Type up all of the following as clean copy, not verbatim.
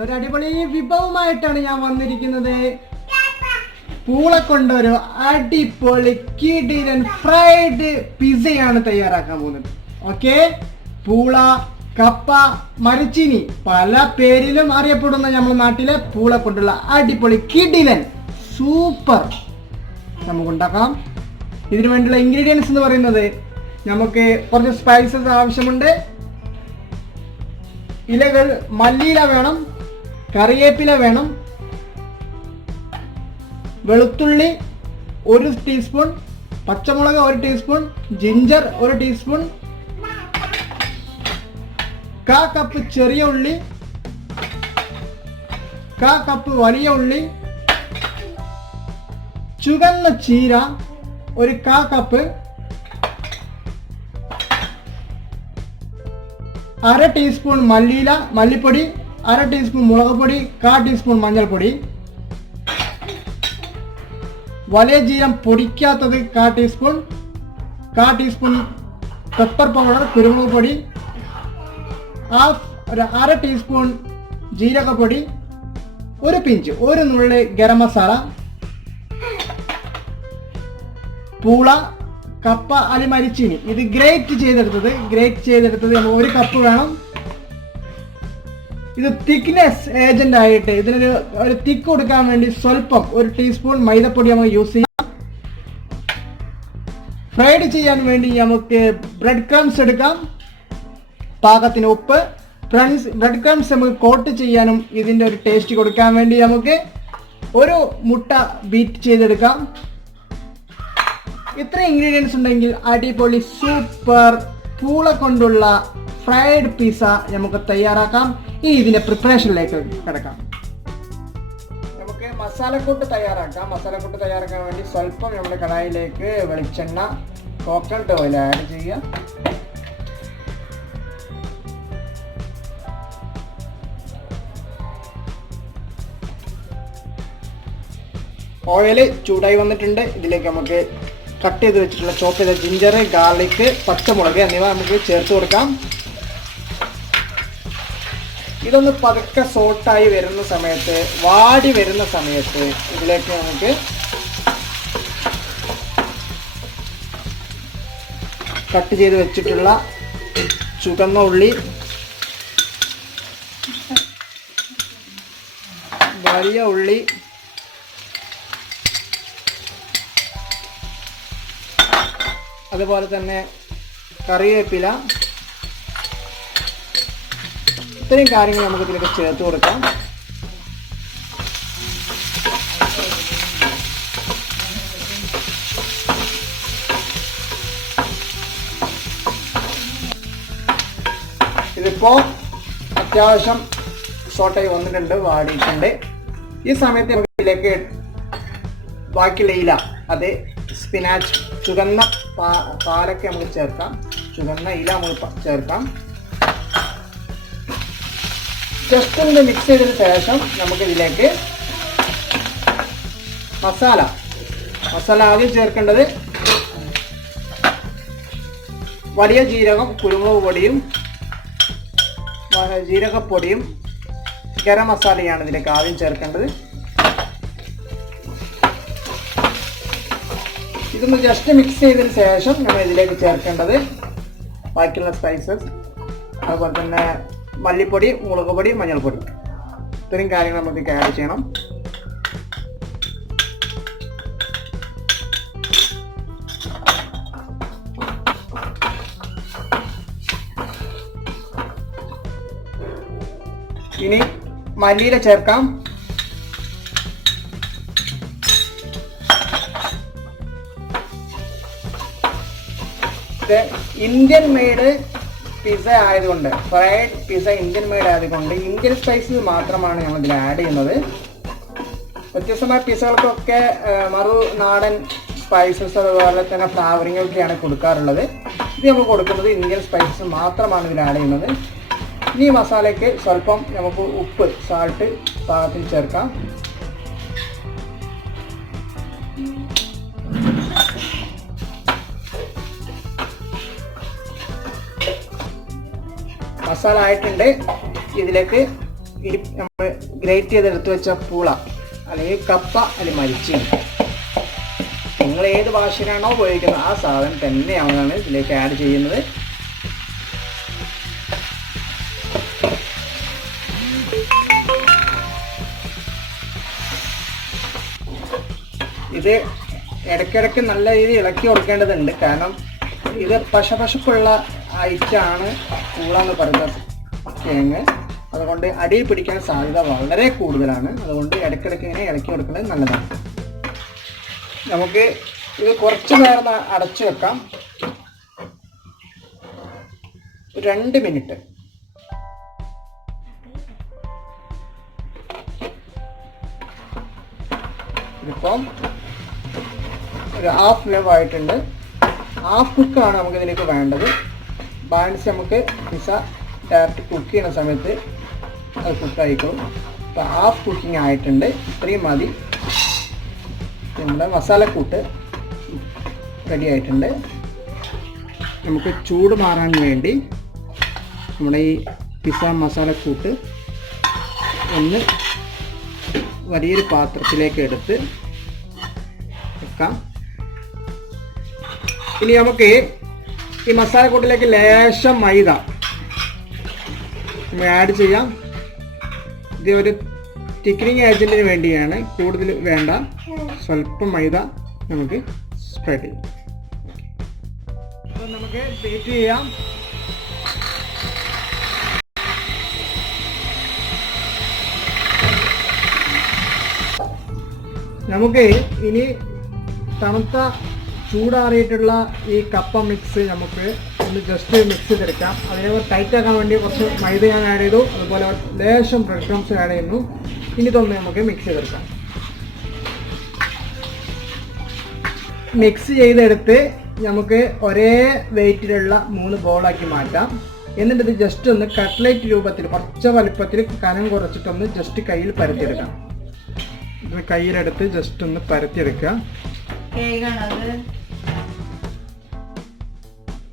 ഇന്നൊരു അടിപൊളി വിഭവമായിട്ടാണ് ഞാൻ വന്നിരിക്കുന്നത്. പൂള കൊണ്ടൊരു അടിപൊളി കിടിലൻ ഫ്രൈഡ് പിസയാണ് തയ്യാറാക്കാൻ പോകുന്നത്. ഓക്കെ, പൂള, കപ്പ, മരച്ചീനി പല പേരിലും അറിയപ്പെടുന്ന നമ്മുടെ നാട്ടിലെ പൂള കൊണ്ടുള്ള അടിപൊളി കിടിലൻ സൂപ്പർ നമുക്ക് ഉണ്ടാക്കാം. ഇതിനു വേണ്ടിയുള്ള ഇൻഗ്രീഡിയൻസ് എന്ന് പറയുന്നത്, നമുക്ക് കുറച്ച് സ്പൈസസ് ആവശ്യമുണ്ട്. ഇലകൾ മല്ലിയില വേണം, കറിവേപ്പില വേണം, വെളുത്തുള്ളി 1 ടീസ്പൂൺ, പച്ചമുളക് 1 ടീസ്പൂൺ, ജിഞ്ചർ 1 ടീസ്പൂൺ, 1/4 കപ്പ് ചെറിയ ഉള്ളി, 1/4 കപ്പ് വലിയ ഉള്ളി, ചുവന്ന ചീര 1/4 കപ്പ്, 1/2 ടീസ്പൂൺ മല്ലിപ്പൊടി, 1/2 ടീസ്പൂൺ മുളക് പൊടി, 1/4 ടീസ്പൂൺ മഞ്ഞൾപ്പൊടി, വലിയ ജീരം പൊടിക്കാത്തത് 1/4 ടീസ്പൂൺ, 1/4 ടീസ്പൂൺ പെപ്പർ പൗഡർ കുരുമുളക് പൊടി, 1/2 ടീസ്പൂൺ ജീരകപ്പൊടി, 1 പിഞ്ച് 1 നുള്ളി ഗരം മസാല, പൂള, കപ്പ അല്ലെങ്കിൽ മരിച്ചീനി ഇത് ഗ്രേറ്റ് ചെയ്തെടുത്തത് 1 കപ്പ് വേണം. ഇത് തിക്നെസ് ഏജന്റ് ആയിട്ട് ഇതിനൊരു തിക്ക് കൊടുക്കാൻ വേണ്ടി സ്വല്പം 1 ടീസ്പൂൺ മൈദപ്പൊടി നമുക്ക് യൂസ് ചെയ്യാം. ഫ്രൈഡ് ചെയ്യാൻ വേണ്ടി നമുക്ക് ബ്രെഡ് ക്രംസ് എടുക്കാം, പാകത്തിന് ഉപ്പ്. ബ്രെഡ് ക്രംസ് നമുക്ക് കോട്ട് ചെയ്യാനും ഇതിൻ്റെ ഒരു ടേസ്റ്റ് കൊടുക്കാൻ വേണ്ടി നമുക്ക് 1 മുട്ട ബീറ്റ് ചെയ്തെടുക്കാം. ഇത്ര ഇൻഗ്രീഡിയൻസ് ഉണ്ടെങ്കിൽ അടിപൊളി സൂപ്പർ പൂള കൊണ്ടുള്ള ഫ്രൈഡ് പിസ്സ നമുക്ക് തയ്യാറാക്കാം. ഇനി ഇതിന്റെ പ്രിപ്പറേഷനിലേക്ക് കിടക്കാം. നമുക്ക് മസാലക്കൂട്ട് തയ്യാറാക്കാൻ വേണ്ടി സ്വല്പം നമ്മുടെ കടായിലേക്ക് വെളിച്ചെണ്ണ, കോക്കനട്ട് ഓയിൽ ആഡ് ചെയ്യുക. ഓയിൽ ചൂടായി വന്നിട്ടുണ്ട്. ഇതിലേക്ക് നമുക്ക് കട്ട് ചെയ്ത് വെച്ചിട്ടുള്ള ചോപ്പ് ചെയ്ത ജിഞ്ചർ, ഗാർലിക്, പച്ചമുളക് എന്നിവ നമുക്ക് ചേർത്ത് കൊടുക്കാം. ഇതൊന്ന് പതുക്കെ സോട്ടായി വരുന്ന സമയത്ത്, വാടി വരുന്ന സമയത്ത് ഇതിലേക്ക് നമുക്ക് കട്ട് ചെയ്ത് വെച്ചിട്ടുള്ള ചുവന്ന ഉള്ളി, വലിയ ഉള്ളി, അതുപോലെ തന്നെ കറിവേപ്പില, ഇത്രയും കാര്യങ്ങൾ നമുക്ക് ഇതിലേക്ക് ചേർത്ത് കൊടുക്കാം. ഇതിപ്പോൾ അത്യാവശ്യം സോട്ടായി വന്നിട്ടുണ്ട്, വാടിയിട്ടുണ്ട്. ഈ സമയത്ത് നമുക്ക് ഇതിലേക്ക് ബാക്കിയുള്ള ഇല, അത് സ്പിനാച്ച്, ചുവന്ന പാലൊക്കെ നമുക്ക് ചേർക്കാം. ചുവന്ന ഇല നമുക്ക് ചേർക്കാം. ജസ്റ്റ് ഒന്ന് മിക്സ് ചെയ്തതിന് ശേഷം നമുക്ക് ഇതിലേക്ക് മസാല ആദ്യം ചേർക്കേണ്ടത് വലിയ ജീരകം, കുരുമുളക് പൊടിയും ജീരകപ്പൊടിയും ഗരം മസാലയാണ് ഇതിലേക്ക് ആദ്യം ചേർക്കേണ്ടത്. ഇതൊന്ന് ജസ്റ്റ് മിക്സ് ചെയ്തതിന് ശേഷം നമ്മൾ ഇതിലേക്ക് ചേർക്കേണ്ടത് ബാക്കിയുള്ള സ്പൈസസ്, അതുപോലെ തന്നെ മല്ലിപ്പൊടി, മുളക് പൊടി, മഞ്ഞൾപ്പൊടി, ഇത്രയും കാര്യങ്ങൾ നമുക്ക് ആഡ് ചെയ്യണം. ഇനി മല്ലിയില ചേർക്കാം. ഇന്ത്യൻ മെയ്ഡ് പിസ്സ ആയതുകൊണ്ട്, ഫ്രൈഡ് പിസ്സ ഇന്ത്യൻ മെയ്ഡ് ആയതുകൊണ്ട് ഇന്ത്യൻ സ്പൈസസ് മാത്രമാണ് ഞങ്ങൾ ഇതിൽ ആഡ് ചെയ്യുന്നത്. വ്യത്യസ്തമായ പിസ്സകൾക്കൊക്കെ മറുനാടൻ സ്പൈസസ് അതുപോലെ തന്നെ ഫ്ലേവറിംഗ് ഒക്കെയാണ് കൊടുക്കാറുള്ളത്. ഇത് നമ്മൾ കൊടുക്കുന്നത് ഇന്ത്യൻ സ്പൈസസ് മാത്രമാണ് ഇതിൽ ആഡ് ചെയ്യുന്നത്. ഇനി മസാലയ്ക്ക് സ്വല്പം നമുക്ക് ഉപ്പ്, സാൾട്ട് പാകത്തിൽ ചേർക്കാം. മസാല ആയിട്ടുണ്ട്. ഇതിലേക്ക് ഈ നമ്മൾ ഗ്രേറ്റ് ചെയ്തെടുത്ത് വെച്ച പൂള അല്ലെങ്കിൽ കപ്പ അല്ലെങ്കിൽ മരിച്ചീനി, നിങ്ങൾ ഏത് ഭാഷയിലാണോ ഉപയോഗിക്കുന്നത് ആ സാധനം തന്നെയാണ് ഇതിലേക്ക് ആഡ് ചെയ്യുന്നത്. ഇത് ഇടയ്ക്കിടയ്ക്ക് നല്ല രീതിയിൽ ഇളക്കി കൊടുക്കേണ്ടതുണ്ട്. കാരണം ഇത് പശപ്പശപ്പുള്ള ഐറ്റമാണ് പൂള എന്ന് പറയുന്നത് കിഴങ്ങ്. അതുകൊണ്ട് അടിയിൽ പിടിക്കാൻ സാധ്യത വളരെ കൂടുതലാണ്. അതുകൊണ്ട് ഇടയ്ക്കിടയ്ക്ക് ഇങ്ങനെ ഇളക്കി കൊടുക്കുന്നത് നല്ലതാണ്. നമുക്ക് ഇത് കുറച്ച് നേരം അടച്ചു വെക്കാം, 2 മിനിറ്റ്. ഇതിപ്പം ഒരു ഹാഫ് വേവായിട്ടുണ്ട്. ഹാഫ് കുക്കാണ് നമുക്ക് ഇതിലേക്ക് വേണ്ടത്. ബാലൻസ് നമുക്ക് പിസ്സ ഡയറക്റ്റ് കുക്ക് ചെയ്യുന്ന സമയത്ത് അത് കുക്കായിക്കോളും. ഇപ്പോൾ ഹാഫ് കുക്കിംഗ് ആയിട്ടുണ്ട്, ഇത്രയും മതി. നമ്മുടെ മസാലക്കൂട്ട് റെഡി ആയിട്ടുണ്ട്. നമുക്ക് ചൂട് മാറാൻ വേണ്ടി നമ്മുടെ ഈ പിസ്സ മസാലക്കൂട്ട് ഒന്ന് വലിയൊരു പാത്രത്തിലേക്ക് എടുത്ത് വെക്കാം. ഇനി നമുക്ക് ഈ മസാലക്കൂട്ടിലേക്ക് ലേശം മൈദ ആഡ് ചെയ്യാം. ഇത് ഒരു തിക്കനിങ് ഏജന്റിന് വേണ്ടിയാണ്, കൂടുതൽ വേണ്ട. സ്വല്പം മൈദ നമുക്ക് സ്പ്രെഡ് ചെയ്യാം. അപ്പോൾ നമുക്ക് ബേക്ക് ചെയ്യാം. നമുക്ക് ഇനി തണുത്ത ചൂടാറിയിട്ടുള്ള ഈ കപ്പ മിക്സ് നമുക്ക് ഒന്ന് ജസ്റ്റ് മിക്സ് ചെയ്തെടുക്കാം. അതിനെ ടൈറ്റ് ആക്കാൻ വേണ്ടി കുറച്ച് മൈദ ഞാൻ ആഡ് ചെയ്തു, അതുപോലെ ലേശം ബ്രെഡ് ക്രംസ് ആഡ് ചെയ്യുന്നു. ഇനി ഇതൊന്ന് നമുക്ക് മിക്സ് ചെയ്തെടുക്കാം. മിക്സ് ചെയ്തെടുത്ത് നമുക്ക് ഒരേ വെയിറ്റിലുള്ള 3 ബോളാക്കി മാറ്റാം. എന്നിട്ട് ഇത് ജസ്റ്റ് ഒന്ന് കട്ട്ലേറ്റ് രൂപത്തിൽ കുറച്ച് വലുപ്പത്തിൽ കനം കുറച്ചിട്ടൊന്ന് ജസ്റ്റ് കയ്യിൽ പരത്തിയെടുക്കാം. ഇത് കയ്യിലെടുത്ത് ജസ്റ്റ് ഒന്ന് പരത്തിയെടുക്കുക.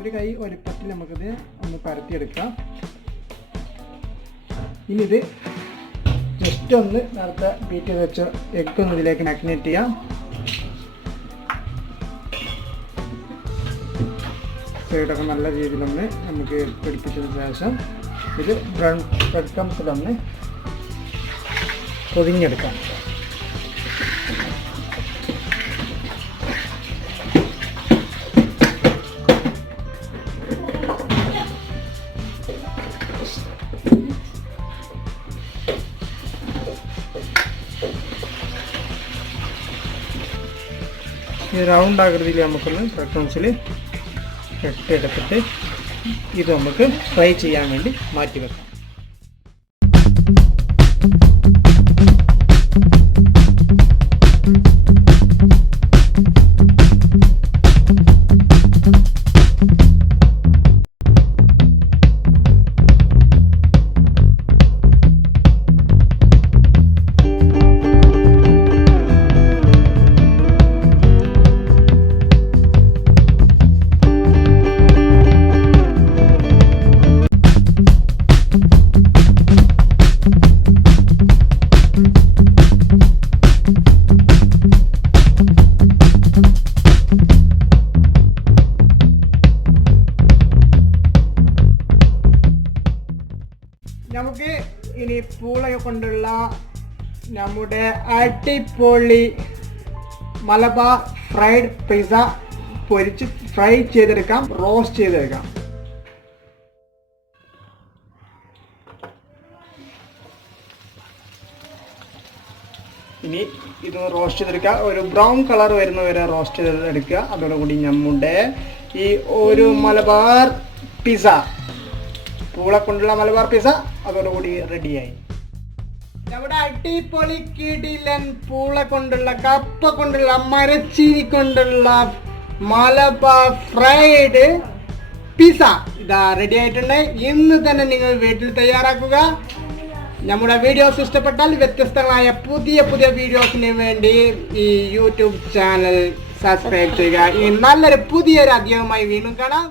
ഒരു കൈ വലുപ്പത്തിൽ നമുക്കിത് ഒന്ന് പരത്തിയെടുക്കാം. ഇനി ഇത് ജസ്റ്റ് ഒന്ന് നേരത്തെ ബീറ്റ് ചെയ്ത് വെച്ച എഗ് ഒന്ന് ഇതിലേക്ക് മാഗ്നേറ്റ് ചെയ്യാം. സൈഡൊക്കെ നല്ല രീതിയിലൊന്ന് നമുക്ക് പിടിപ്പിച്ചതിന് ശേഷം ഇത് ബ്രെഡ് ക്രംസിലൊന്ന് പൊതിഞ്ഞെടുക്കാം. ഈ റൗണ്ട് ആകൃതിയിൽ നമുക്കൊന്ന് ബ്രെഡ് ക്രംസിൽ എടുത്തിട്ട് ഇത് നമുക്ക് ഫ്രൈ ചെയ്യാൻ വേണ്ടി മാറ്റി വെക്കാം. നമുക്ക് ഇനി പൂള കൊണ്ടുള്ള നമ്മുടെ അടിപൊളി മലബാർ ഫ്രൈഡ് പിസ്സ പൊരിച്ച് ഫ്രൈ ചെയ്തെടുക്കാം, റോസ്റ്റ് ചെയ്തെടുക്കാം. ഇനി ഇത് റോസ്റ്റ് ചെയ്തെടുക്കുക. ഒരു ബ്രൗൺ കളർ വരുന്നവരെ റോസ്റ്റ് ചെയ്തെടുക്കുക. അതോടുകൂടി നമ്മുടെ ഈ ഒരു മലബാർ പിസ്സ, പൂള കൊണ്ടുള്ള മലബാർ പിസ്സ അതോടുകൂടി റെഡിയായി. നമ്മുടെ അടിപൊളി കിടിലൻ പൂള കൊണ്ടുള്ള, കപ്പ കൊണ്ടുള്ള, മരച്ചീനി കൊണ്ടുള്ള മലബാർ ഫ്രൈഡ് പിസ്സ ഇതാ റെഡി ആയിട്ടുണ്ട്. ഇന്ന് തന്നെ നിങ്ങൾ വീട്ടിൽ തയ്യാറാക്കുക. നമ്മുടെ വീഡിയോസ് ഇഷ്ടപ്പെട്ടാൽ വ്യത്യസ്തങ്ങളായ പുതിയ പുതിയ വീഡിയോസിന് വേണ്ടി ഈ യൂട്യൂബ് ചാനൽ സബ്സ്ക്രൈബ് ചെയ്യുക. ഈ നല്ലൊരു പുതിയൊരു അധ്യായവുമായി വീണ്ടും കാണാം.